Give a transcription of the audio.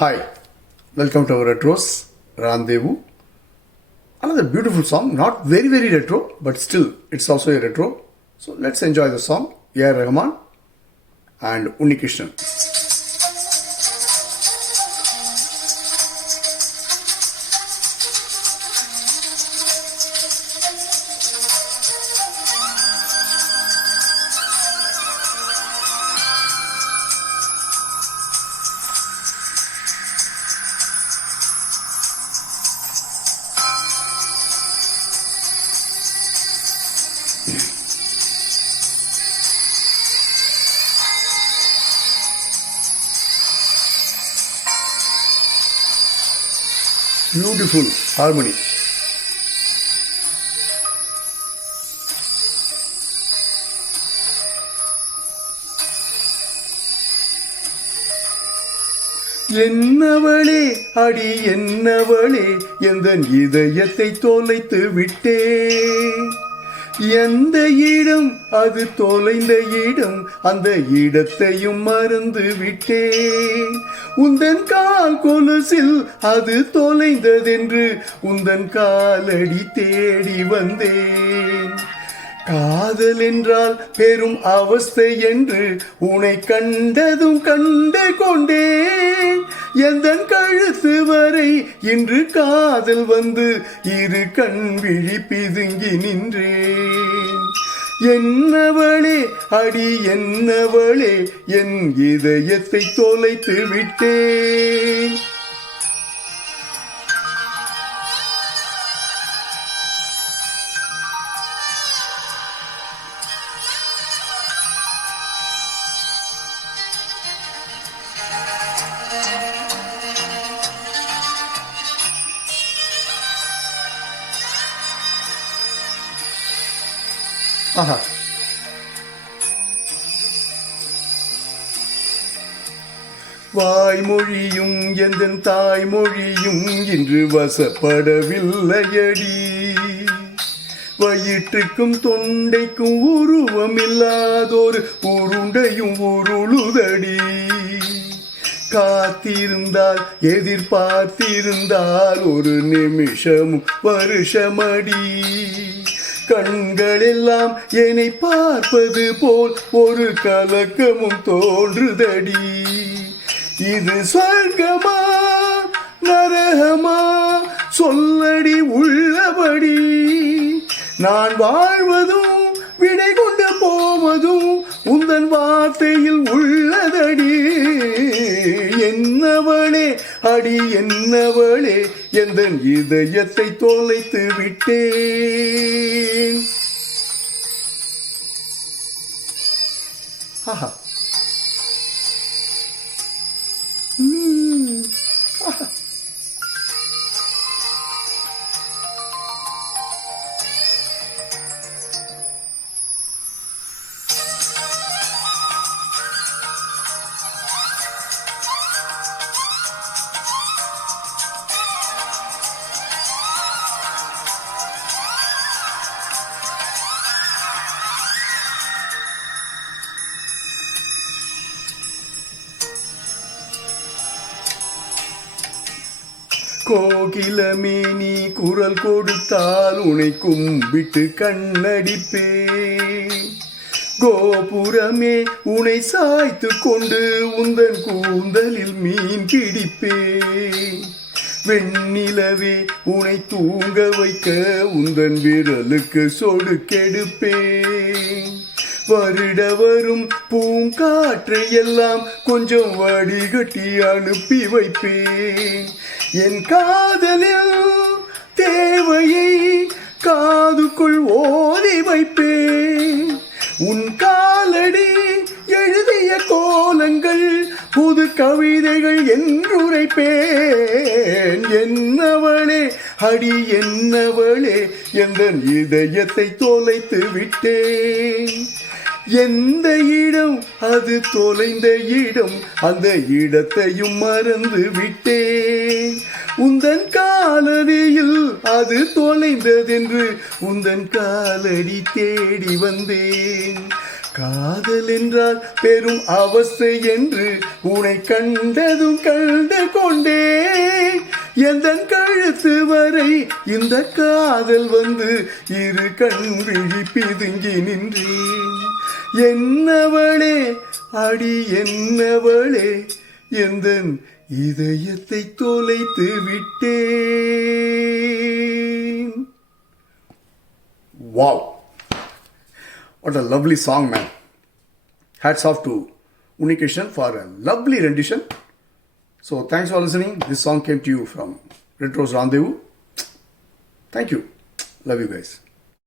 Hi, welcome to our Retros Randevu. Another beautiful song, not very retro, but still it's also a retro. So let's enjoy the song. A.R. Rahman and Unnikrishnan. Beautiful harmony. Ennavale அடி என்னவளே எந்தன் இதயத்தை தொலைத்து விட்டே, எந்த இடம் அது தொலைந்த இடம், அந்த இடத்தையும் மறந்து விட்டேன். உந்தன் கால் கொலுசில் அது தொலைந்ததென்று உந்தன் காலடி தேடி வந்தேன். காதல் என்றால் பெரும் அவஸ்தை என்று உன்னை கண்டதும் கண்டு கொண்டேன். எந்தன் கழுத்து வரை இன்று காதல் வந்து இரு கண் விழி பிதுங்கி நின்றேன். என்னவளே அடி என்னவளே என் இதயத்தை தொலைத்து விட்டேன். ஆஹா, வாய்மொழியும் எந்தன் தாய்மொழியும் இன்று வசப்படவில்லையடி. வயிற்றுக்கும் தொண்டைக்கும் உருவமில்லாதொரு உருண்டையும் உருளுதடி. காத்திருந்தால் எதிர்பார்த்திருந்தால் ஒரு நிமிஷமும் வருஷமடி. கண்களெல்லாம் என்னை பார்ப்பது போல் ஒரு கலக்கமும் தோன்றுதடி. இது சொர்க்கமா நரகமா சொல்லடி உள்ளபடி. நான் வாழ்வதும் விடை கொண்டு போவதும் உந்தன் வார்த்தையில் உள்ளதடி. என்னவளே அடி என்னவளே எந்தன் இதயத்தை தொலைத்து விட்டேன். ஆஹா, ஆஹா. கோகிலமே நீ குரல் கொடுத்தால் உனை கும்பிட்டு கண்ணடிப்பே. கோபுரமே உனை சாய்த்து கொண்டு உந்தன் கூந்தலில் மீன் பிடிப்பே. வெண்ணிலவே உனை தூங்க வைக்க உந்தன் விரலுக்கு சொடுக்கெடுப்பே. வருட வரும் பூங்காற்றை எல்லாம் கொஞ்சம் வடிகட்டி அனுப்பி வைப்பேன். என் காதலில் தேவையை காதுக்குள் ஓதி வைப்பேன். உன் காலடி எழுதிய கோலங்கள் புது கவிதைகள் என்றுரைப்பேன். என்னவளே அடி என்னவளே எந்தன் இதயத்தை தொலைத்து விட்டேன். எந்த இடம் அது தொலைந்த இடம், அந்த இடத்தையும் மறந்து விட்டேன். உந்தன் காலடியில் அது தொலைந்ததென்று உந்தன் காலடி தேடி வந்தேன். காதல் என்றால் பெரும் அவஸ்தை என்று உன்னை கண்டதும் கண்டு கொண்டே எந்தன் கழுத்து வரை இந்த காதல் வந்து இரு கண் விழி பிதுங்கி நின்றேன். என்னவளே அடி என்னவளே எந்தன் இதயத்தை தொலைத்து விட்டேன். Wow, what a lovely song, man. Hats off to Unnikrishnan for a lovely rendition. So thanks for listening. This song came to you from Retro's Rendezvous. Thank you. Love you guys.